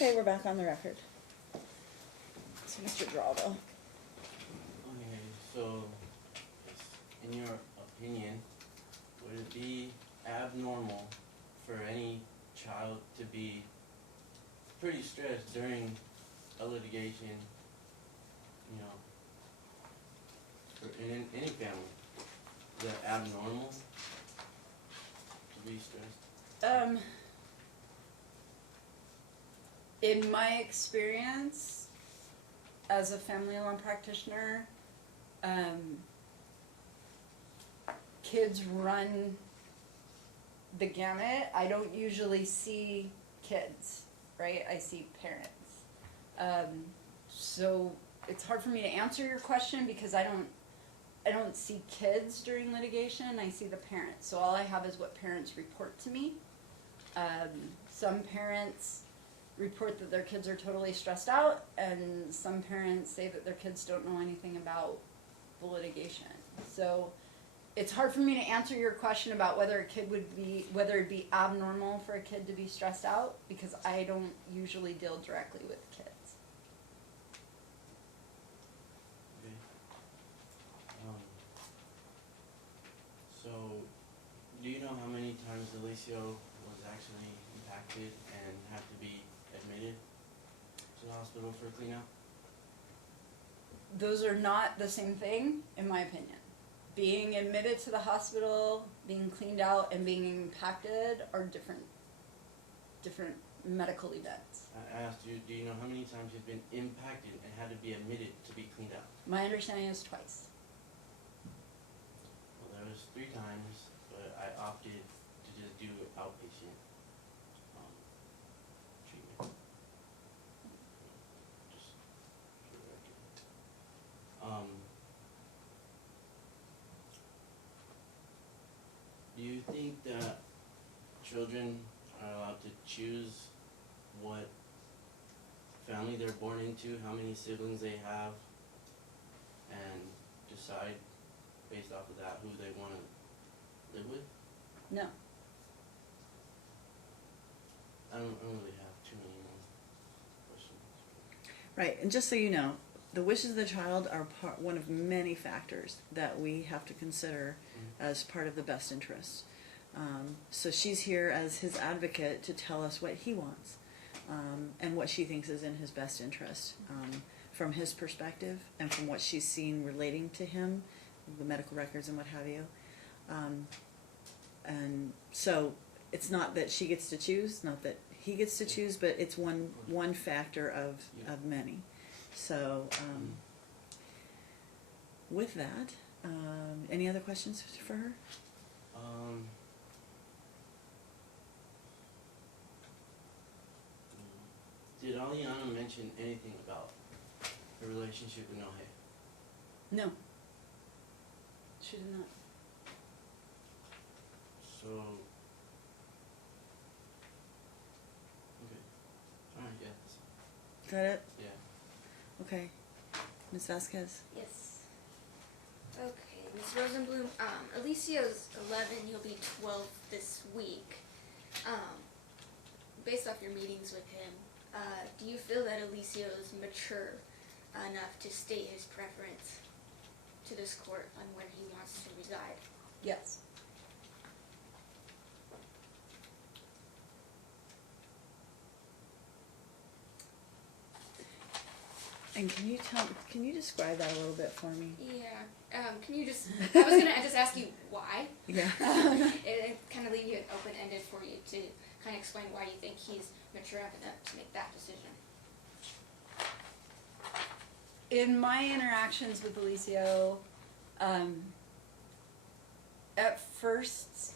Okay, we're back on the record. So, Mr. Geraldo. Okay, so, in your opinion, would it be abnormal for any child to be pretty stressed during a litigation, you know, or in any family? Is that abnormal to be stressed? In my experience as a family law practitioner, kids run the gamut. I don't usually see kids, right? I see parents. So it's hard for me to answer your question because I don't see kids during litigation. I see the parents. So all I have is what parents report to me. Some parents report that their kids are totally stressed out, and some parents say that their kids don't know anything about the litigation. So it's hard for me to answer your question about whether it'd be abnormal for a kid to be stressed out, because I don't usually deal directly with kids. Okay. So, do you know how many times Alicio was actually impacted and had to be admitted to the hospital for cleanup? Those are not the same thing, in my opinion. Being admitted to the hospital, being cleaned out, and being impacted are different medical events. I asked you, do you know how many times you've been impacted and had to be admitted to be cleaned out? My understanding is twice. Well, there was 3 times, but I opted to just do outpatient treatment. Just for the record. Do you think that children are allowed to choose what family they're born into, how many siblings they have, and decide based off of that who they want to live with? No. I don't really have too many more questions. Right, and just so you know, the wishes of the child are one of many factors that we have to consider as part of the best interest. So she's here as his advocate to tell us what he wants and what she thinks is in his best interest from his perspective and from what she's seen relating to him, the medical records and what have you. And so it's not that she gets to choose, not that he gets to choose, but it's one factor of many. So with that, any other questions for her? Did Aliana mention anything about her relationship with Nohe? No. She did not. So, okay. Alright, yeah. Is that it? Yeah. Okay. Ms. Vasquez? Yes. Okay, Ms. Rosenblum, Alicio's 11, he'll be 12 this week. Based off your meetings with him, do you feel that Alicio's mature enough to state his preference to this court on where he wants to reside? Yes. And can you describe that a little bit for me? Yeah. Can you just, I was gonna just ask you why. Yeah. It kind of leave you open-ended for you to kind of explain why you think he's mature enough to make that decision. In my interactions with Alicio, at first,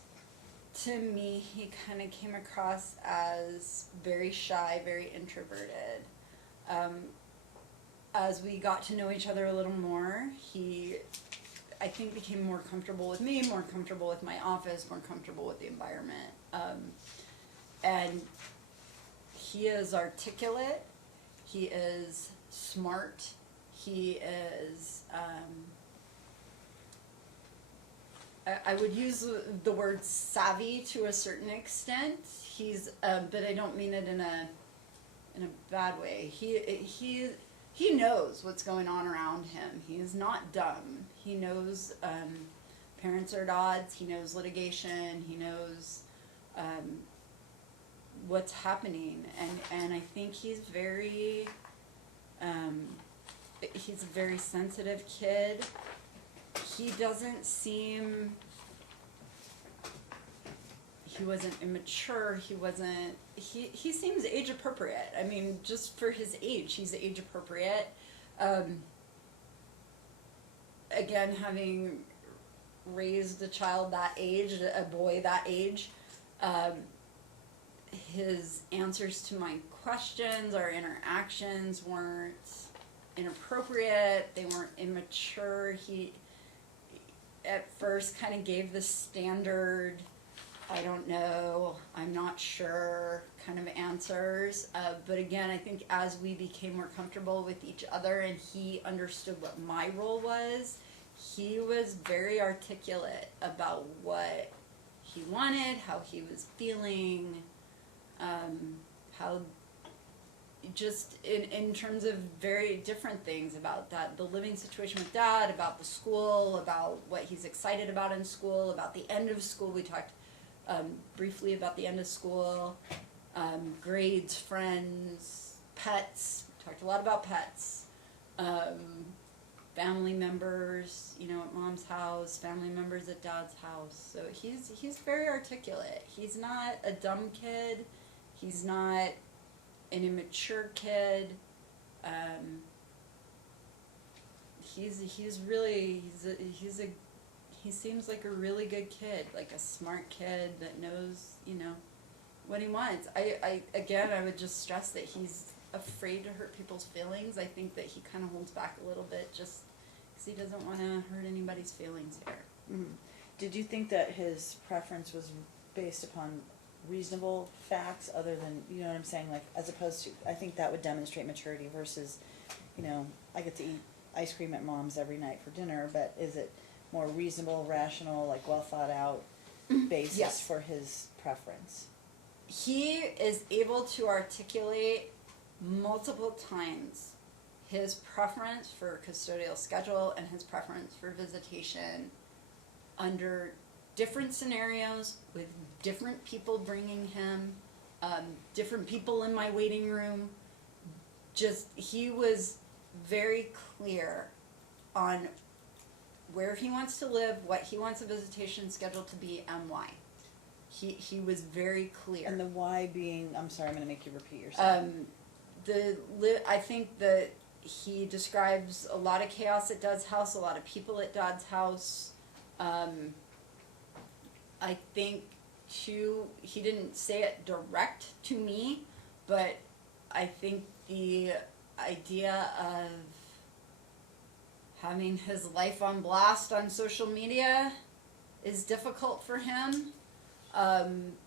to me, he kind of came across as very shy, very introverted. As we got to know each other a little more, he, I think, became more comfortable with me, more comfortable with my office, more comfortable with the environment. And he is articulate, he is smart, he is, I would use the word savvy to a certain extent. He's, but I don't mean it in a in a bad way. He knows what's going on around him. He is not dumb. He knows parents are at odds. He knows litigation. He knows what's happening, and I think he's a very sensitive kid. He doesn't seem. He wasn't immature. He seems age appropriate. I mean, just for his age, he's age appropriate. Again, having raised a child that age, a boy that age, his answers to my questions, our interactions weren't inappropriate. They weren't immature. He, at first, kind of gave the standard, I don't know, I'm not sure kind of answers. But again, I think as we became more comfortable with each other and he understood what my role was, he was very articulate about what he wanted, how he was feeling, how just in terms of very different things about that, the living situation with Dad, about the school, about what he's excited about in school, about the end of school. We talked briefly about the end of school, grades, friends, pets. We talked a lot about pets, family members, you know, at Mom's house, family members at Dad's house. So he's very articulate. He's not a dumb kid. He's not an immature kid. He seems like a really good kid, like a smart kid that knows, you know, what he wants. I would just stress that he's afraid to hurt people's feelings. I think that he kind of holds back a little bit just because he doesn't want to hurt anybody's feelings here. Mm. Did you think that his preference was based upon reasonable facts other than, you know what I'm saying, like, as opposed to, I think that would demonstrate maturity versus, you know, I get to eat ice cream at Mom's every night for dinner, but is it more reasonable, rational, like well thought out basis Yes. for his preference? He is able to articulate multiple times his preference for custodial schedule and his preference for visitation under different scenarios with different people bringing him, different people in my waiting room. Just, he was very clear on where he wants to live, what he wants a visitation schedule to be, and why. He was very clear. And the why being, I'm sorry, I'm going to make you repeat yourself. I think that he describes a lot of chaos at Dad's house, a lot of people at Dad's house. I think, too, he didn't say it direct to me, but I think the idea of having his life on blast on social media is difficult for him.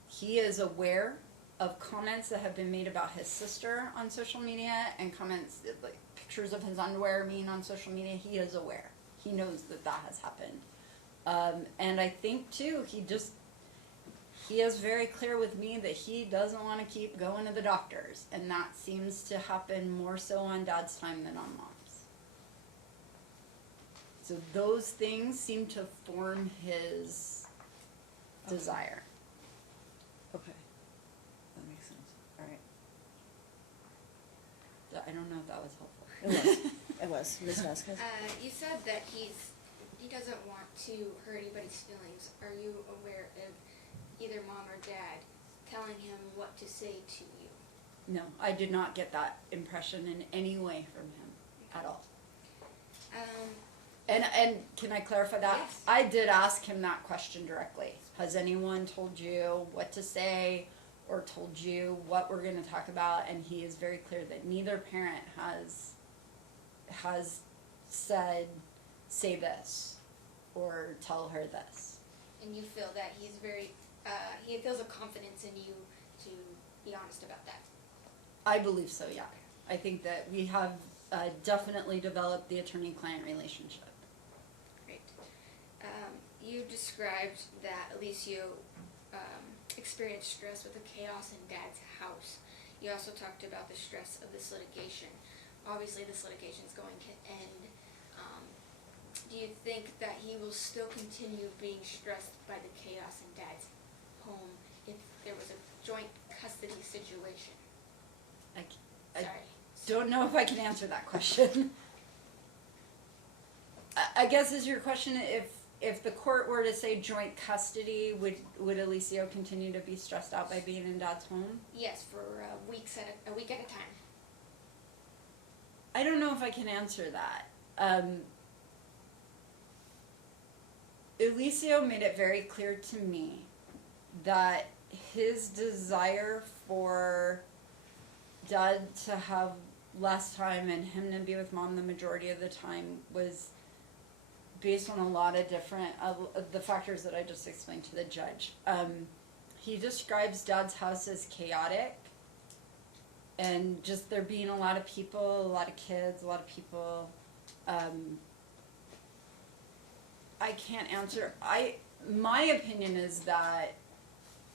He is aware of comments that have been made about his sister on social media and comments, like pictures of his underwear being on social media. He is aware. He knows that that has happened. And I think, too, he is very clear with me that he doesn't want to keep going to the doctors. And that seems to happen more so on Dad's time than on Mom's. So those things seem to form his desire. Okay. That makes sense. All right. I don't know if that was helpful. It was. It was. Ms. Vasquez? You said that he doesn't want to hurt anybody's feelings. Are you aware of either Mom or Dad telling him what to say to you? No, I did not get that impression in any way from him at all. And can I clarify that? Yes. I did ask him that question directly. Has anyone told you what to say or told you what we're going to talk about? And he is very clear that neither parent has said, say this or tell her this. And you feel that he's very, he feels a confidence in you to be honest about that? I believe so, yeah. I think that we have definitely developed the attorney-client relationship. Great. You described that Alicio experienced stress with the chaos in Dad's house. you also talked about the stress of this litigation. Obviously, this litigation is going to end. Do you think that he will still continue being stressed by the chaos in Dad's home if there was a joint custody situation? I Sorry. don't know if I can answer that question. I guess is your question if the court were to say joint custody, would Alicio continue to be stressed out by being in Dad's home? Yes, for a week at a time. I don't know if I can answer that. Alicio made it very clear to me that his desire for Dad to have less time and him to be with Mom the majority of the time was based on a lot of different the factors that I just explained to the judge. He describes Dad's house as chaotic, and just there being a lot of people, a lot of kids, a lot of people. I can't answer. My opinion is that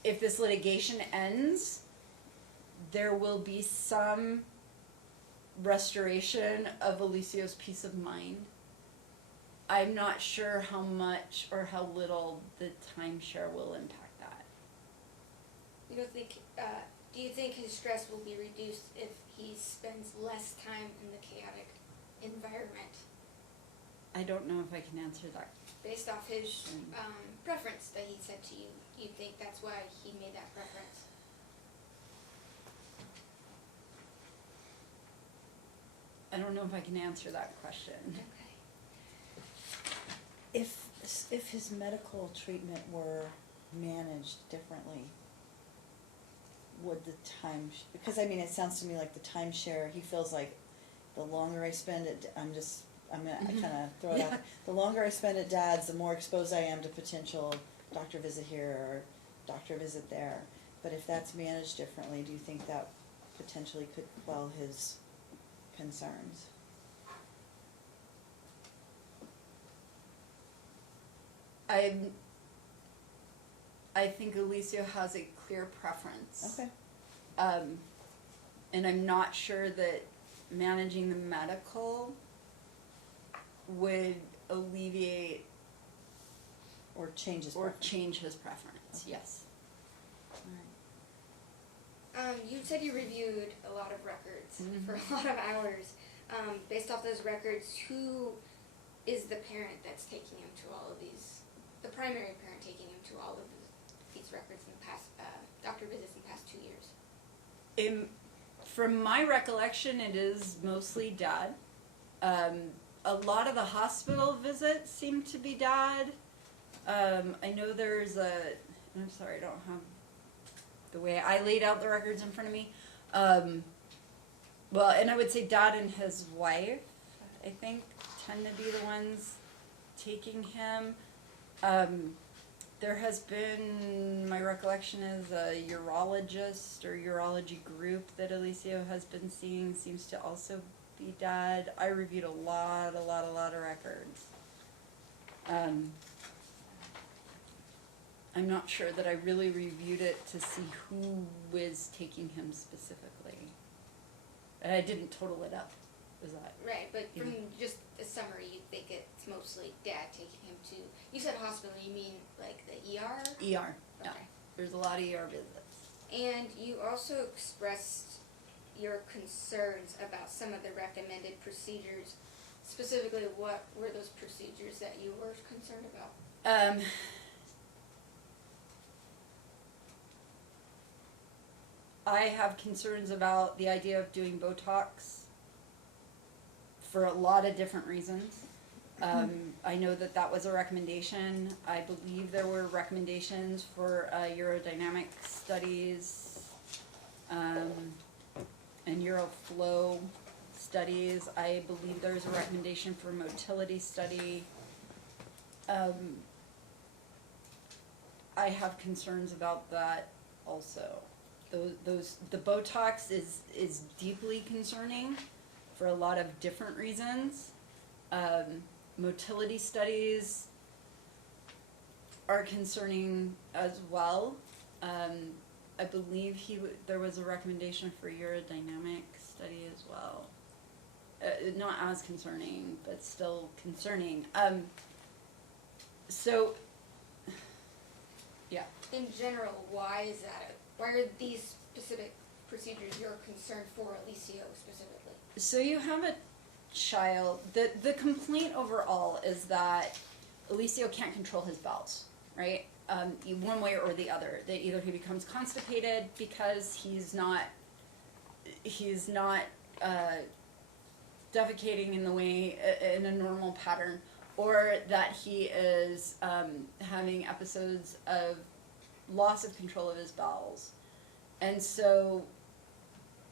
if this litigation ends, there will be some restoration of Alicio's peace of mind. I'm not sure how much or how little the timeshare will impact that. You don't think? Do you think his stress will be reduced if he spends less time in the chaotic environment? I don't know if I can answer that. Based off his preference that he said to you, you think that's why he made that preference? I don't know if I can answer that question. Okay. If his medical treatment were managed differently, would the time, because I mean, it sounds to me like the timeshare, he feels like the longer I spend it, I kind of throw it out. The longer I spend at Dad's, the more exposed I am to potential doctor visit here or doctor visit there. But if that's managed differently, do you think that potentially could quell his concerns? I think Alicio has a clear preference. Okay. And I'm not sure that managing the medical would alleviate Or change his or preference? change his preference. Okay. Yes. All right. You said you reviewed a lot of records Mhm. for a lot of hours. Based off those records, who is the parent that's taking him to all of these, the primary parent taking him to all of these records in the past, doctor visits in the past 2 years? From my recollection, it is mostly Dad. A lot of the hospital visits seem to be Dad. I know there's I'm sorry, I don't have the way I laid out the records in front of me. Well, and I would say Dad and his wife, I think, tend to be the ones taking him. There has been, my recollection is a urologist or urology group that Alicio has been seeing seems to also be Dad. I reviewed a lot of records. I'm not sure that I really reviewed it to see who was taking him specifically. And I didn't total it up. Was that? Right, but Yeah. from just the summary, you think it's mostly Dad taking him to, you said hospital, you mean like the ER? ER. Yeah. Okay. There's a lot of ER visits. And you also expressed your concerns about some of the recommended procedures. Specifically, what were those procedures that you were concerned about? I have concerns about the idea of doing Botox for a lot of different reasons. I know that that was a recommendation. I believe there were recommendations for urodynamic studies and uroflow studies. I believe there's a recommendation for motility study. I have concerns about that also. The Botox is deeply concerning for a lot of different reasons. Motility studies are concerning as well. I believe there was a recommendation for urodynamic study as well. Not as concerning, but still concerning. So, yeah. In general, why is that? Why are these specific procedures you're concerned for Alicio specifically? So you have a child, the complaint overall is that Alicio can't control his bowels, right? One way or the other. That either he becomes constipated because he's not defecating in a normal pattern, or that he is having episodes of loss of control of his bowels. And so,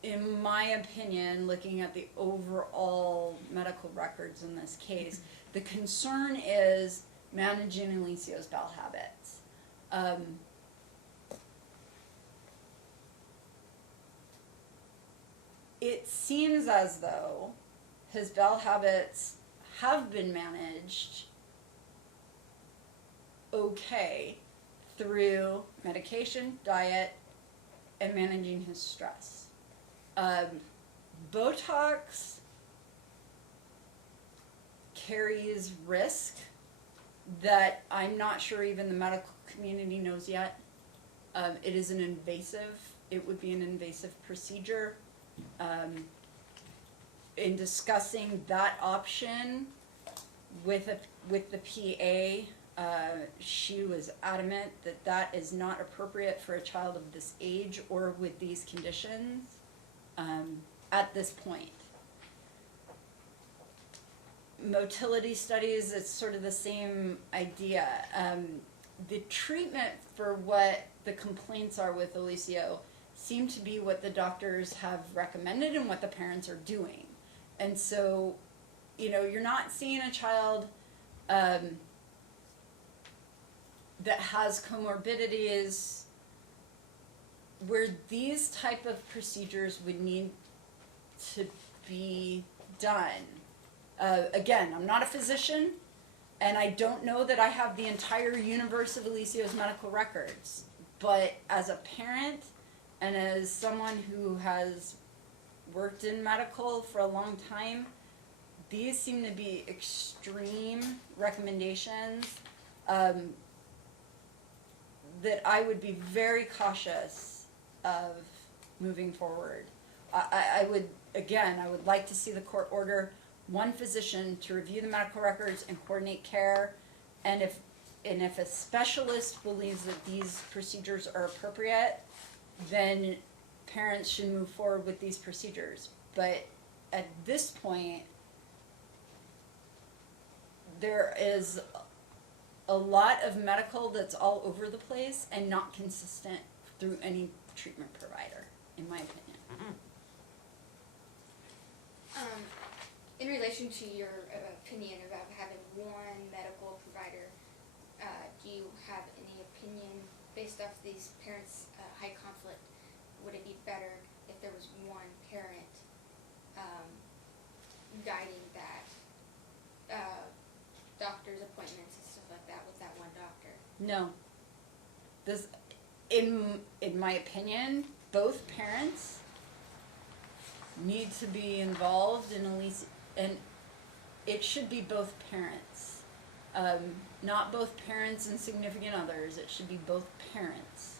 in my opinion, looking at the overall medical records in this case, the concern is managing Alicio's bowel habits. It seems as though his bowel habits have been managed okay through medication, diet, and managing his stress. Botox carries risk that I'm not sure even the medical community knows yet. It would be an invasive procedure. In discussing that option with the PA, she was adamant that that is not appropriate for a child of this age or with these conditions at this point. Motility studies, it's sort of the same idea. The treatment for what the complaints are with Alicio seem to be what the doctors have recommended and what the parents are doing. And so, you're not seeing a child that has comorbidities where these type of procedures would need to be done. Again, I'm not a physician, and I don't know that I have the entire universe of Alicio's medical records. But as a parent and as someone who has worked in medical for a long time, these seem to be extreme recommendations that I would be very cautious of moving forward. I would like to see the court order one physician to review the medical records and coordinate care, and if a specialist believes that these procedures are appropriate, then parents should move forward with these procedures. But at this point, there is a lot of medical that's all over the place and not consistent through any treatment provider, in my opinion. In relation to your opinion about having one medical provider, do you have any opinion based off these parents' high conflict? Would it be better if there was one parent guiding that doctor's appointments and stuff like that with that one doctor? No. In my opinion, both parents need to be involved in Alicia, and it should be both parents. Not both parents and significant others. It should be both parents.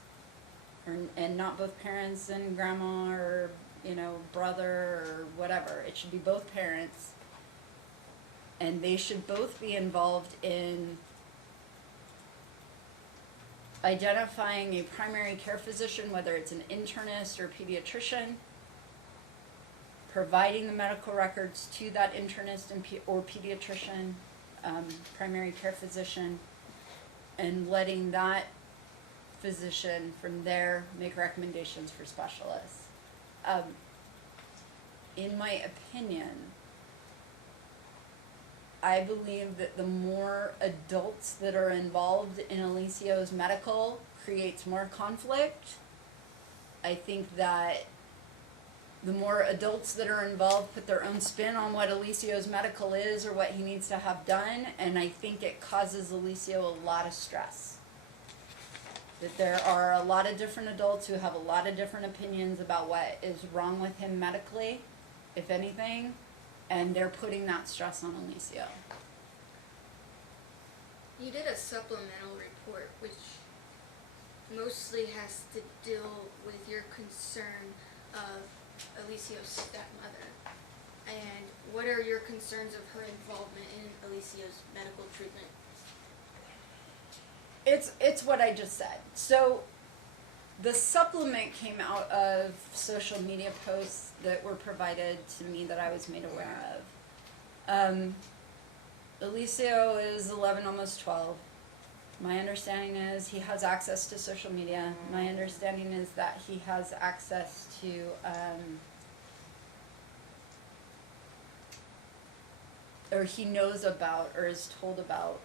And not both parents and grandma or, brother or whatever. It should be both parents. And they should both be involved in identifying a primary care physician, whether it's an internist or a pediatrician, providing the medical records to that internist or pediatrician, primary care physician, and letting that physician from there make recommendations for specialists. In my opinion, I believe that the more adults that are involved in Alicio's medical creates more conflict. I think that the more adults that are involved put their own spin on what Alicio's medical is or what he needs to have done, and I think it causes Alicio a lot of stress. that there are a lot of different adults who have a lot of different opinions about what is wrong with him medically, if anything, and they're putting that stress on Alicia. You did a supplemental report which mostly has to deal with your concern of Alicia's stepmother. And what are your concerns of her involvement in Alicia's medical treatment? It's what I just said. So the supplement came out of social media posts that were provided to me that I was made aware of. Alicia is 11, almost 12. My understanding is he has access to social media. My understanding is that he has access to or he knows about or is told about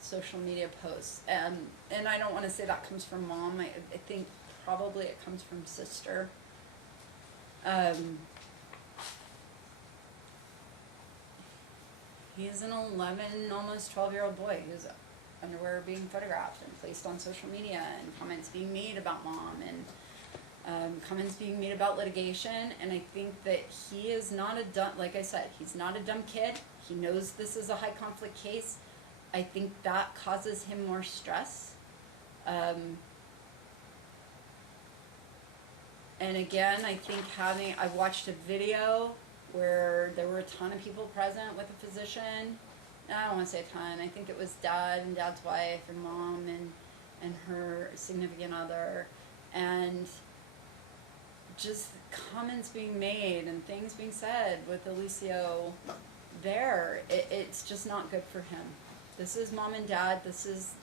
social media posts. And I don't want to say that comes from mom. I think probably it comes from sister. He's an 11, almost 12-year-old boy whose underwear are being photographed and placed on social media, and comments being made about mom, and comments being made about litigation. And I think that he is not a dumb, like I said, he's not a dumb kid. He knows this is a high conflict case. I think that causes him more stress. And again, I think I watched a video where there were a ton of people present with a physician. I don't want to say a ton. I think it was dad and dad's wife and mom and her significant other, and just comments being made and things being said with Alicia there. It's just not good for him. This is mom and dad. This is,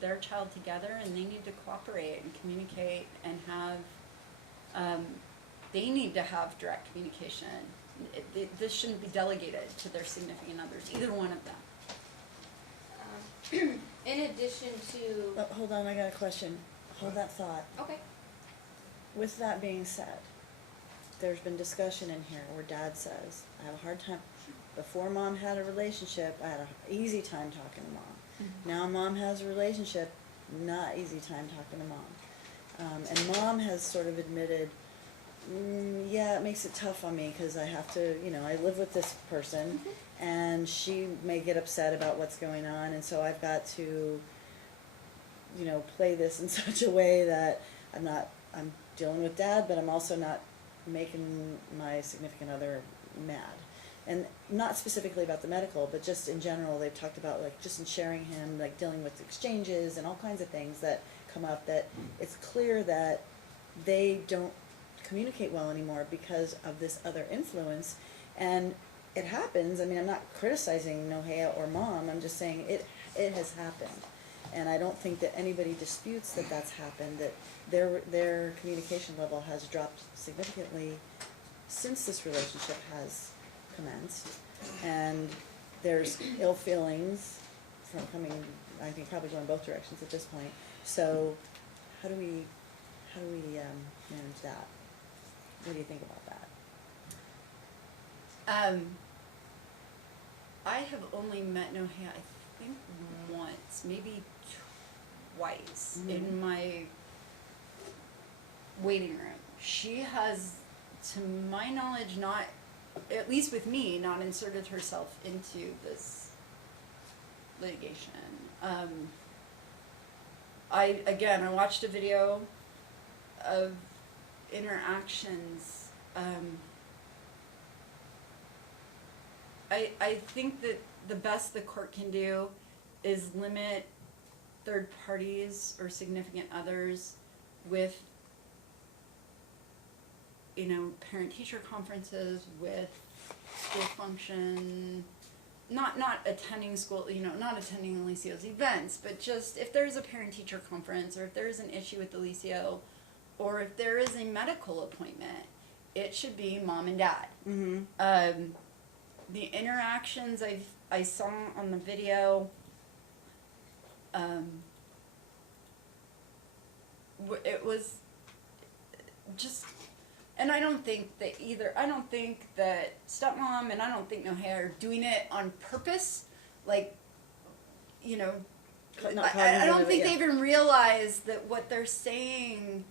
their child together, and they need to cooperate and communicate and have, they need to have direct communication. This shouldn't be delegated to their significant others, either one of them. In addition to... But hold on, I got a question. Hold that thought. Okay. With that being said, there's been discussion in here where dad says, I have a hard time, before mom had a relationship, I had an easy time talking to mom. Mm-hmm. Now mom has a relationship, not easy time talking to mom. And mom has sort of admitted, yeah, it makes it tough on me because I have to, I live with this person, mm-hmm. and she may get upset about what's going on, and so I've got to, play this in such a way that I'm dealing with dad, but I'm also not making my significant other mad. And not specifically about the medical, but just in general, they've talked about, just in sharing him, dealing with exchanges and all kinds of things that come up, that it's clear that they don't communicate well anymore because of this other influence. And it happens. I mean, I'm not criticizing Nohea or mom. I'm just saying it has happened. And I don't think that anybody disputes that that's happened, that their communication level has dropped significantly since this relationship has commenced. And there's ill feelings from coming, I think, probably going both directions at this point. So how do we manage that? What do you think about that? I have only met Nohea, I think, once, maybe twice, mm-hmm. in my waiting room. She has, to my knowledge, not, at least with me, not inserted herself into this litigation. I watched a video of interactions. I think that the best the court can do is limit third parties or significant others with, parent-teacher conferences, with school function, not attending school, not attending Alicia's events, but just if there's a parent-teacher conference, or if there's an issue with Alicia, or if there is a medical appointment, it should be mom and dad. Mm-hmm. The interactions I saw on the video, it was just, and I don't think that stepmom and I don't think Nohea are doing it on purpose, I don't think they even realize that what they're saying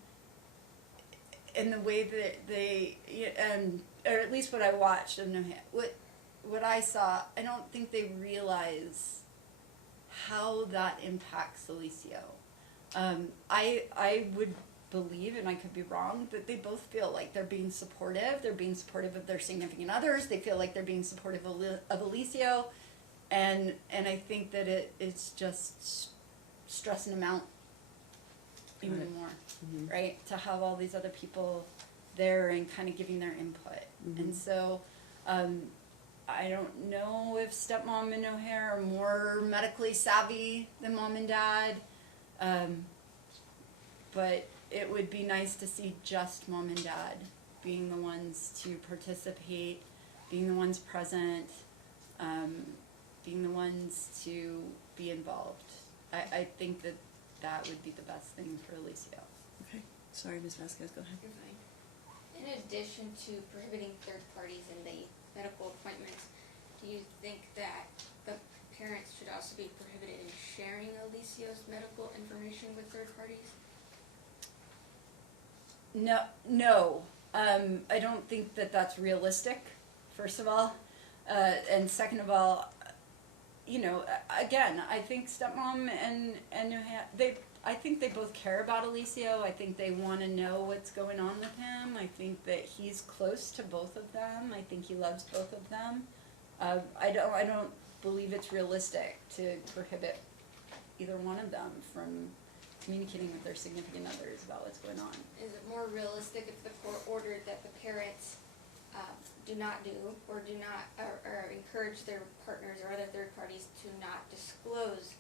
in the way that they, or at least what I watched, what I saw, I don't think they realize how that impacts Alicio. I would believe, and I could be wrong, that they both feel like they're being supportive. They're being supportive of their significant others. They feel like they're being supportive of Alicio, and I think that it's just stressing them out even more, right? To have all these other people there and kind of giving their input, and so. I don't know if stepmom and O'Hare are more medically savvy than mom and dad, but it would be nice to see just mom and dad being the ones to participate, being the ones present, being the ones to be involved. I think that would be the best thing for Alicio. Okay. Sorry, Ms. Vasquez, go ahead. You're fine. In addition to prohibiting third parties in the medical appointments, do you think that the parents should also be prohibited in sharing Alicio's medical information with third parties? No. I don't think that that's realistic, first of all. And second of all, again, I think stepmom and I think they both care about Alicio. I think they want to know what's going on with him. I think that he's close to both of them. I think he loves both of them. I don't believe it's realistic to prohibit either one of them from communicating with their significant others about what's going on. Is it more realistic if the court ordered that the parents do not do or encourage their partners or other third parties to not disclose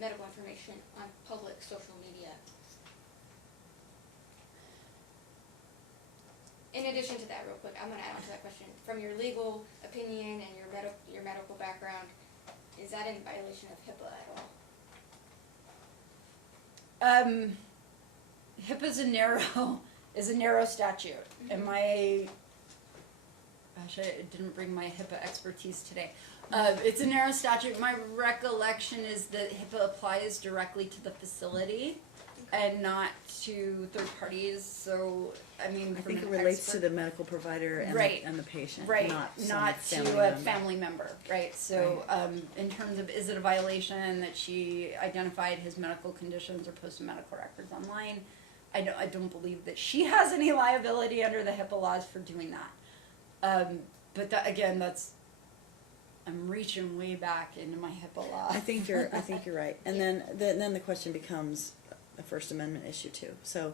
medical information on public social media? In addition to that, real quick, I'm going to add on to that question. From your legal opinion and your medical background, is that in violation of HIPAA at all? HIPAA is a narrow statute, and I didn't bring my HIPAA expertise today. It's a narrow statute. My recollection is that HIPAA applies directly to the facility and not to third parties. So, I think it relates to the medical provider and, and the patient, not to a family member, right? So, in terms of, is it a violation that she identified his medical conditions or posted medical records online? I don't believe that she has any liability under the HIPAA laws for doing that. But that, again, I'm reaching way back into my HIPAA law. I think you're right. And then the question becomes a First Amendment issue too. So,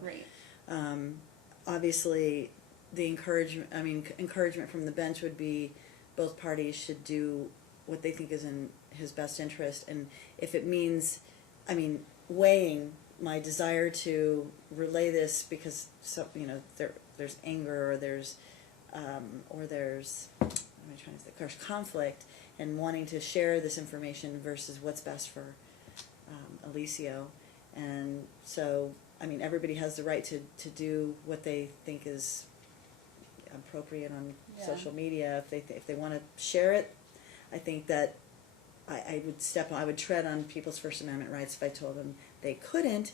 obviously, the encouragement from the bench would be both parties should do what they think is in his best interest, and if it means, weighing my desire to relay this because there's anger or there's conflict and wanting to share this information versus what's best for Alicio. And so, everybody has the right to do what they think is appropriate on social media. If they want to share it, I think that I would tread on people's First Amendment rights if I told them they couldn't,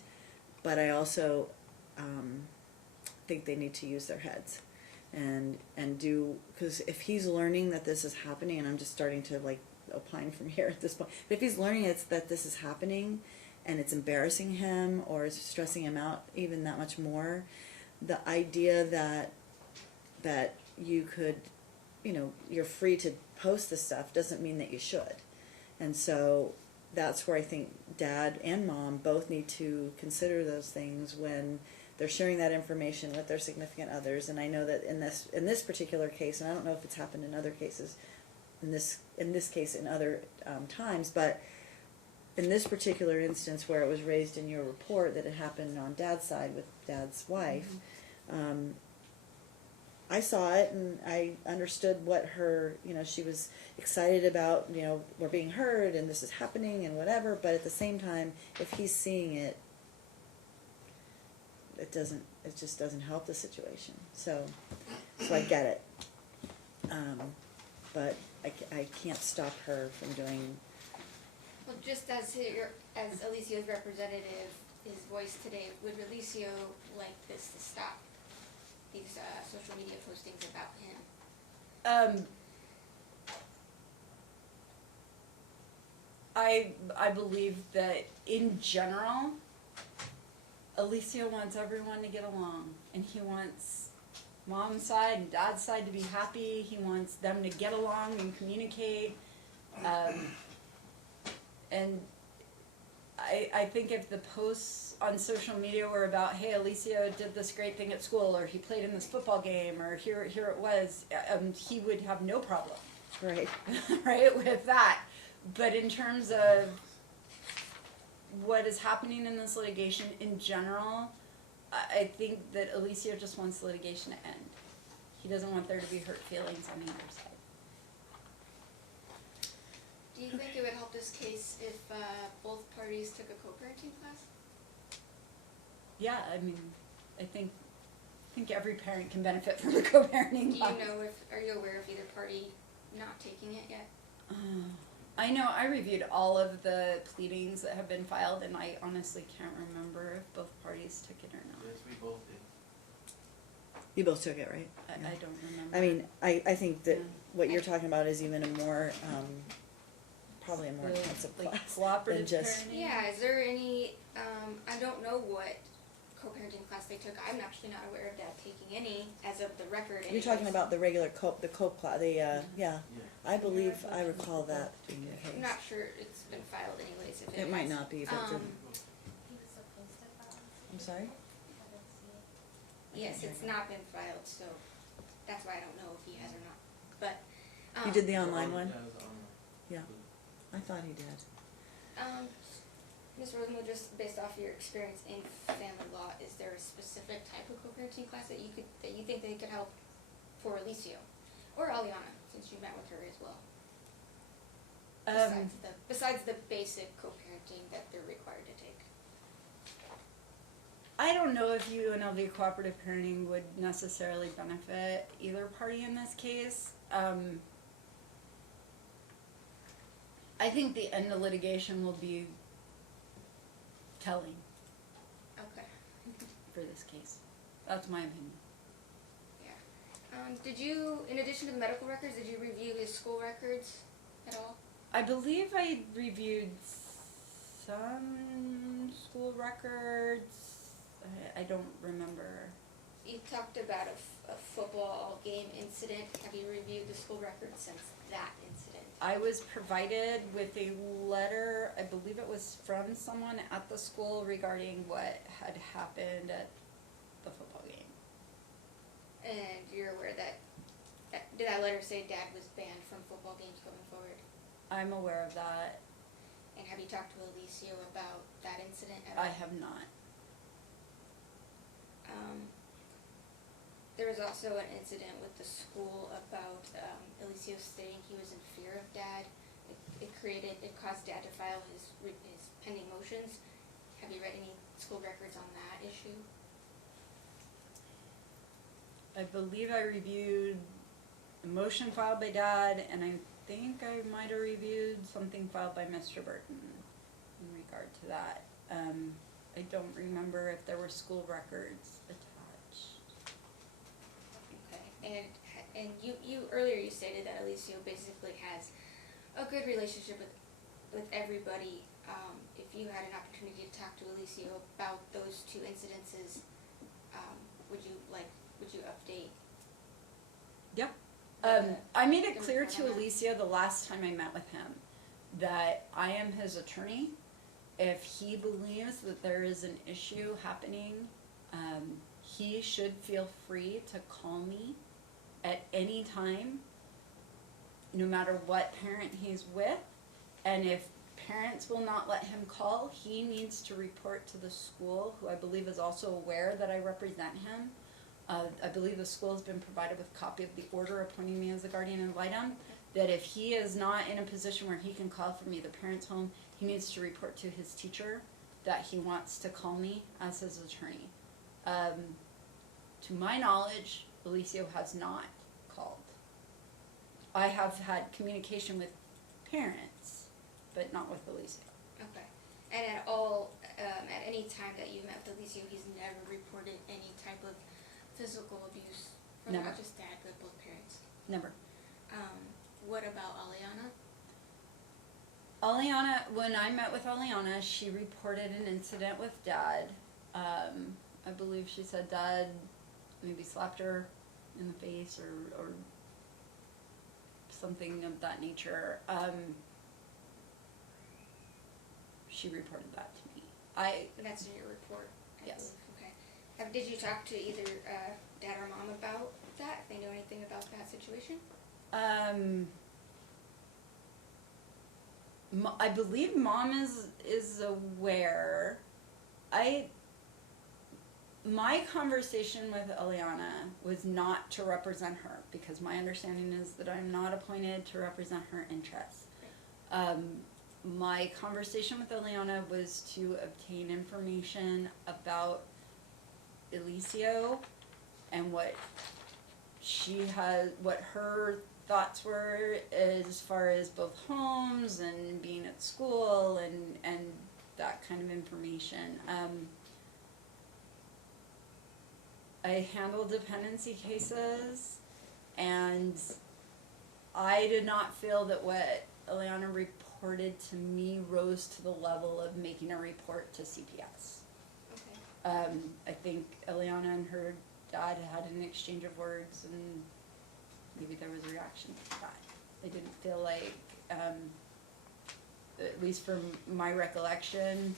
but I also think they need to use their heads and do, because if he's learning that this is happening, and I'm just starting to opine from here at this point, but if he's learning that this is happening and it's embarrassing him or it's stressing him out even that much more, the idea that you could, you're free to post this stuff doesn't mean that you should. And so that's where I think dad and mom both need to consider those things when they're sharing that information with their significant others. And I know that in this particular case, and I don't know if it's happened in other cases, in this case in other times, but in this particular instance where it was raised in your report that it happened on dad's side with dad's wife, I saw it and I understood what her, she was excited about, we're being heard and this is happening and whatever, but at the same time, if he's seeing it, it just doesn't help the situation. So I get it. But I can't stop her from doing Well, just as Alicio's representative, his voice today, would Alicio like this to stop? These social media postings about him. I believe that in general, Alicio wants everyone to get along, and he wants mom's side and dad's side to be happy. He wants them to get along and communicate. And I think if the posts on social media were about, hey, Alicio did this great thing at school, or he played in this football game, or here it was, he would have no problem, Right. right, with that. But in terms of what is happening in this litigation in general, I think that Alicio just wants the litigation to end. He doesn't want there to be hurt feelings on the other side. Do you think it would help this case if both parties took a co-parenting class? Yeah, I mean, I think every parent can benefit from a co-parenting Do class. you know are you aware of either party not taking it yet? I know I reviewed all of the pleadings that have been filed, and I honestly can't remember if both parties took it or not. Yes, we both did. You both took it, right? I Yeah. don't remember. I mean, I think that Yeah. what you're talking about is even a more, probably a more The, intensive like, class cooperative than just. parenting? Yeah, is there any, I don't know what co-parenting class they took. I'm actually not aware of that taking any as of the record. You're talking anyways. about the regular the cope class, yeah. Yeah. I believe, I recall that being the case. I'm not sure it's been filed anyways, if it It might has. not be, but Um, He was supposed to file. I'm sorry? I don't see it. Yes, it's not been filed, so that's why I don't know if he has or not. But, You did the online one? Yeah, it was online. Yeah. I thought he did. Ms. Rosenwood, just based off your experience in family law, is there a specific type of co-parenting class that you think they could help for Alicio? Or Aliana, since you met with her as well? Besides the basic co-parenting that they're required to take. I don't know if UNLV cooperative parenting would necessarily benefit either party in this case. I think the end of litigation will be telling Okay. for this case. That's my opinion. Did you, in addition to the medical records, did you review his school records at all? I believe I reviewed some school records. I don't remember. You talked about a football game incident. Have you reviewed the school records since that incident? I was provided with a letter, I believe it was from someone at the school regarding what had happened at the football game. And you're aware that did that letter say Dad was banned from football games going forward? I'm aware of that. And have you talked to Alicio about that incident at all? I have not. There was also an incident with the school about Alicio stating he was in fear of Dad. It caused Dad to file his pending motions. Have you read any school records on that issue? I believe I reviewed a motion filed by Dad, and I think I might have reviewed something filed by Mr. Burton in regard to that. I don't remember if there were school records attached. Okay. And you earlier you stated that Alicio basically has a good relationship with everybody. If you had an opportunity to talk to Alicio about those two incidences, would you update? Yep. the- I made it the clear report to on that? Alicia the last time I met with him that I am his attorney. If he believes that there is an issue happening, he should feel free to call me at any time, no matter what parent he's with. And if parents will not let him call, he needs to report to the school, who I believe is also aware that I represent him. I believe the school has been provided with a copy of the order appointing me as the guardian ad litem, that if he is not in a position where he can call for me, the parent's home, he needs to report to his teacher that he wants to call me as his attorney. To my knowledge, Alicio has not called. I have had communication with parents but not with Alicia. Okay. And at all, at any time that you met with Alicia, he's never reported any type of physical abuse from Never. not just dad, but both parents. Never. What about Aliana? Aliana, when I met with Aliana, she reported an incident with Dad. I believe she said Dad maybe slapped her in the face or something of that nature. She reported that to me. And that's in your report, I Yes. believe. Okay. Did you talk to either dad or mom about that? If they know anything about that situation? I believe Mom is aware. My conversation with Aliana was not to represent her, because my understanding is that I'm not appointed to represent her interests. My conversation with Aliana was to obtain information about Elicio and what her thoughts were as far as both homes and being at school and that kind of information. I handle dependency cases, and I did not feel that what Aliana reported to me rose to the level of making a report to CPS. Okay. I think Aliana and her dad had an exchange of words, and maybe there was a reaction to that. I didn't feel like, at least from my recollection,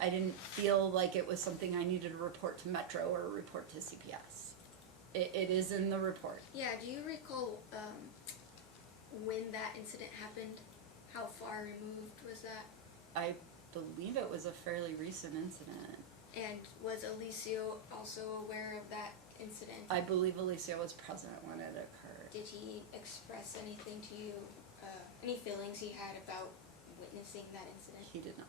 I didn't feel like it was something I needed to report to Metro or report to CPS. It is in the report. Yeah, do you recall when that incident happened? How far removed was that? I believe it was a fairly recent incident. And was Alicio also aware of that incident? I believe Alicia was present when it occurred. Did he express anything to you, any feelings he had about witnessing that incident? He did not.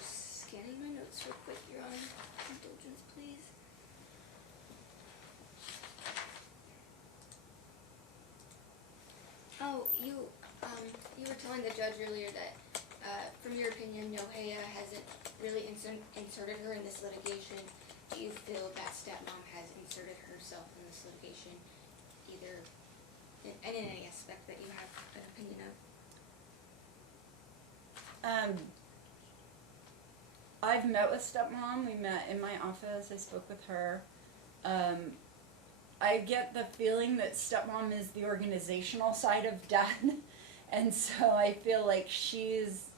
Just scanning my notes real quick, Your Honor. Indulgence, please. Oh, you were telling the judge earlier that, from your opinion, Nohea hasn't really inserted her in this litigation. Do you feel that stepmom has inserted herself in this litigation, either in any aspect that you have an opinion of? I've met with stepmom. We met in my office. I spoke with her. I get the feeling that stepmom is the organizational side of dad, and so I feel like she's.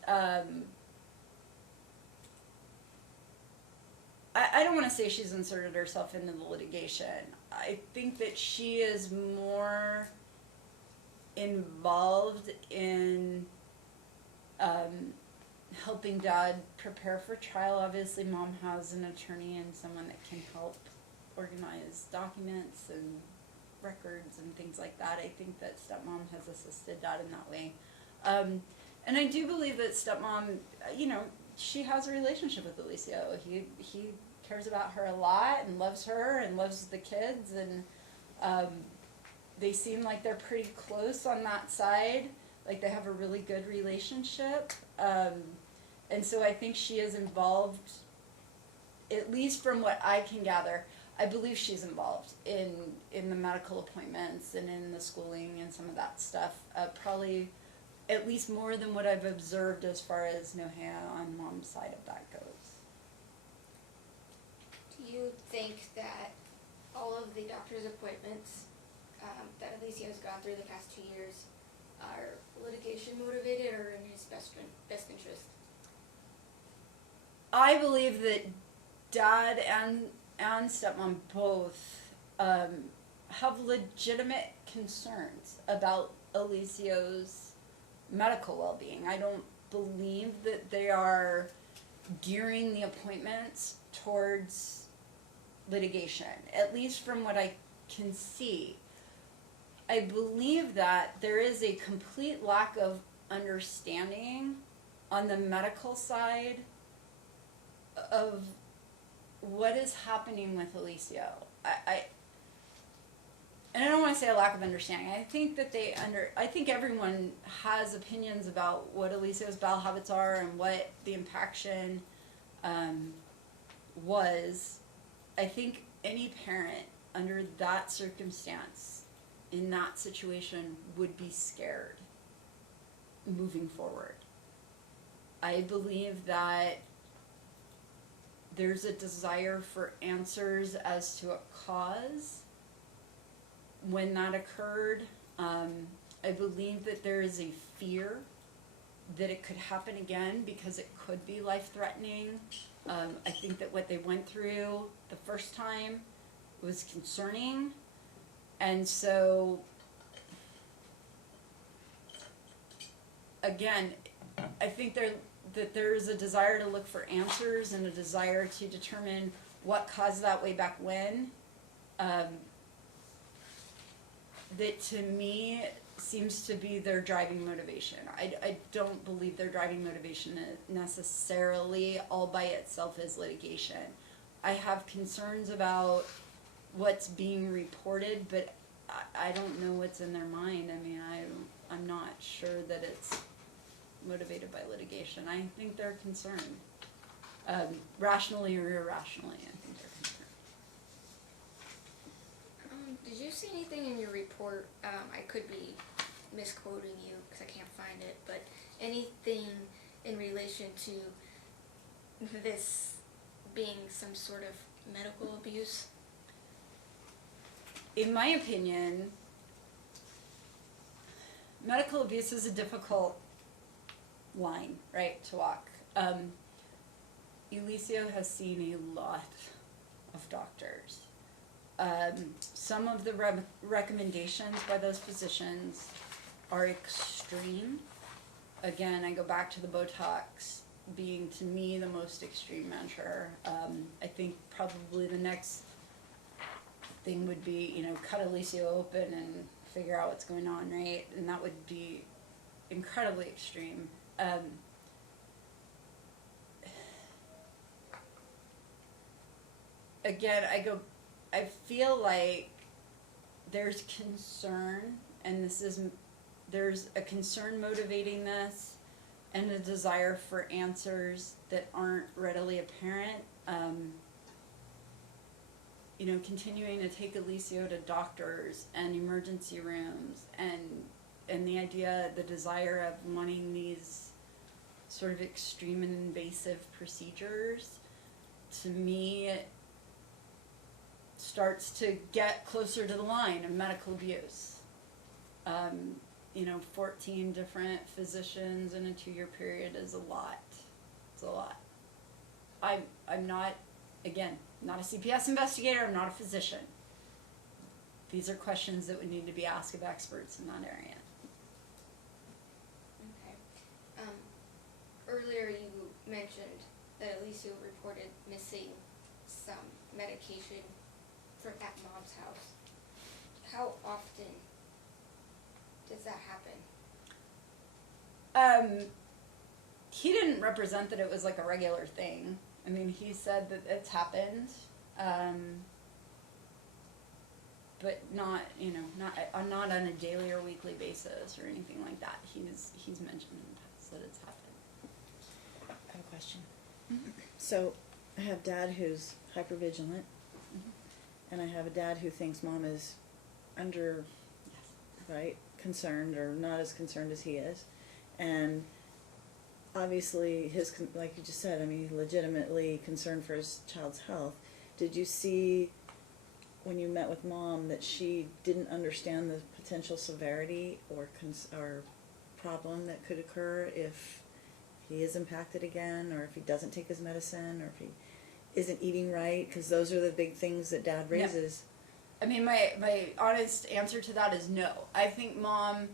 I don't want to say she's inserted herself into the litigation. I think that she is more involved in helping dad prepare for trial. Obviously, mom has an attorney and someone that can help organize documents and records and things like that. I think that stepmom has assisted dad in that way. And I do believe that stepmom, she has a relationship with Alicio. He cares about her a lot and loves her and loves the kids, and they seem like they're pretty close on that side. Like they have a really good relationship. And so I think she is involved, at least from what I can gather. I believe she's involved in the medical appointments and in the schooling and some of that stuff. Probably at least more than what I've observed as far as Nohea on mom's side of that goes. Do you think that all of the doctor's appointments that Alicia has gone through the past 2 years are litigation motivated or in his best interest? I believe that dad and stepmom both have legitimate concerns about Alicio's medical well-being. I don't believe that they are gearing the appointments towards litigation, at least from what I can see. I believe that there is a complete lack of understanding on the medical side of what is happening with Alicio. and I don't want to say a lack of understanding. I think that I think everyone has opinions about what Alicia's bowel habits are and what the impaction was. I think any parent under that circumstance, in that situation, would be scared moving forward. I believe that there's a desire for answers as to a cause when that occurred. I believe that there is a fear that it could happen again because it could be life-threatening. I think that what they went through the first time was concerning, and so again, I think that there's a desire to look for answers and a desire to determine what caused that way back when. That to me seems to be their driving motivation. I don't believe their driving motivation necessarily all by itself is litigation. I have concerns about what's being reported, but I don't know what's in their mind. I mean, I'm not sure that it's motivated by litigation. I think they're concerned, rationally or irrationally. I think they're concerned. Did you see anything in your report? I could be misquoting you because I can't find it, but anything in relation to this being some sort of medical abuse? In my opinion, medical abuse is a difficult line, right, to walk. Eliseo has seen a lot of doctors. Some of the recommendations by those physicians are extreme. Again, I go back to the Botox being, to me, the most extreme measure. I think probably the next thing would be, cut Eliseo open and figure out what's going on, right? And that would be incredibly extreme. Again, I feel like there's concern, and there's a concern motivating this, and a desire for answers that aren't readily apparent. Continuing to take Eliseo to doctors and emergency rooms, and the idea, the desire of wanting these sort of extreme and invasive procedures, to me, starts to get closer to the line of medical abuse. 14 different physicians in a 2-year period is a lot. It's a lot. I'm not, again, not a CPS investigator, I'm not a physician. These are questions that would need to be asked of experts in that area. Okay. Earlier you mentioned that Eliseo reported missing some medication from at mom's house. How often does that happen? He didn't represent that it was like a regular thing. I mean, he said that it's happened, but not on a daily or weekly basis or anything like that. He's mentioned in the past that it's happened. I have a question. So, I have dad who's hypervigilant, and I have a dad who thinks mom is concerned or not as concerned as he is, and obviously like you just said, I mean, legitimately concerned for his child's health. Did you see when you met with mom that she didn't understand the potential severity or problem that could occur if he is impacted again, or if he doesn't take his medicine, or if he isn't eating right? Because those are the big things that dad raises. I mean, my honest answer to that is no. I think mom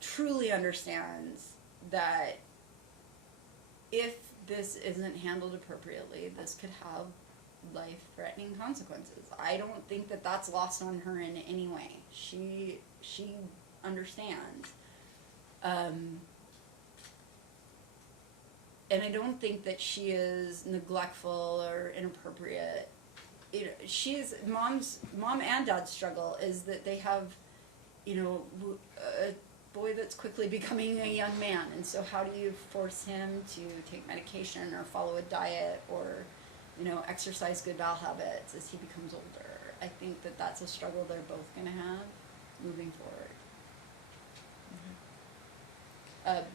truly understands that if this isn't handled appropriately, this could have life-threatening consequences. I don't think that that's lost on her in any way. She understands. and I don't think that she is neglectful or inappropriate. You know, mom and dad's struggle is that they have, you know, a boy that's quickly becoming a young man, and so how do you force him to take medication or follow a diet or, you know, exercise good bowel habits as he becomes older? I think that that's a struggle they're both going to have moving forward.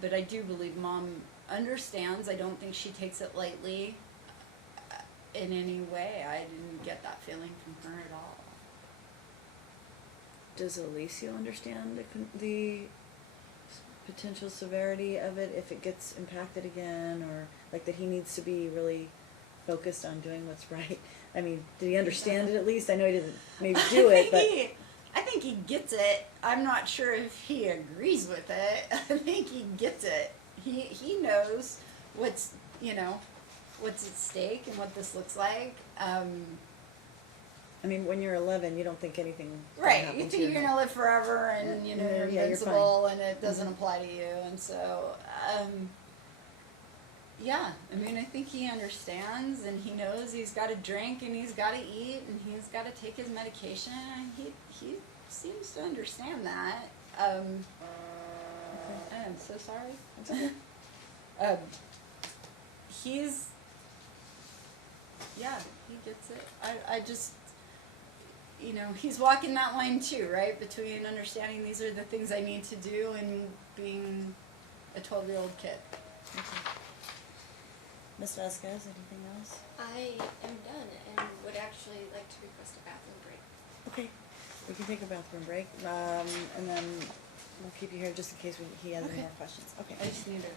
But I do believe mom understands. I don't think she takes it lightly in any way. I didn't get that feeling from her at all. Does Alicia understand the potential severity of it if it gets impacted again, or like that he needs to be really focused on doing what's right? I mean, did he understand it at least? I know he didn't maybe do it, but I think he gets it. I'm not sure if he agrees with it. I think he gets it. He knows what's, you know, what's at stake and what this looks like. I mean, when you're 11, you don't think anything Right, happen you to think you're gonna live forever, and you know you're Yeah, you're invincible, and it doesn't apply to you, and so yeah. I mean, I think he understands, and he knows he's got to drink, and he's got to eat, and he's got to take his medication. He seems to understand that. I'm so sorry. It's okay. He's yeah, he gets it. I just, you know, he's walking that line too, right? Between understanding these are the things I need to do and being a 12-year-old kid. Okay. Ms. Vasquez, anything else? I am done and would actually like to request a bathroom break. Okay, we can take a bathroom break, and then we'll keep you here just in case he has any Okay. more questions. Okay. I just need to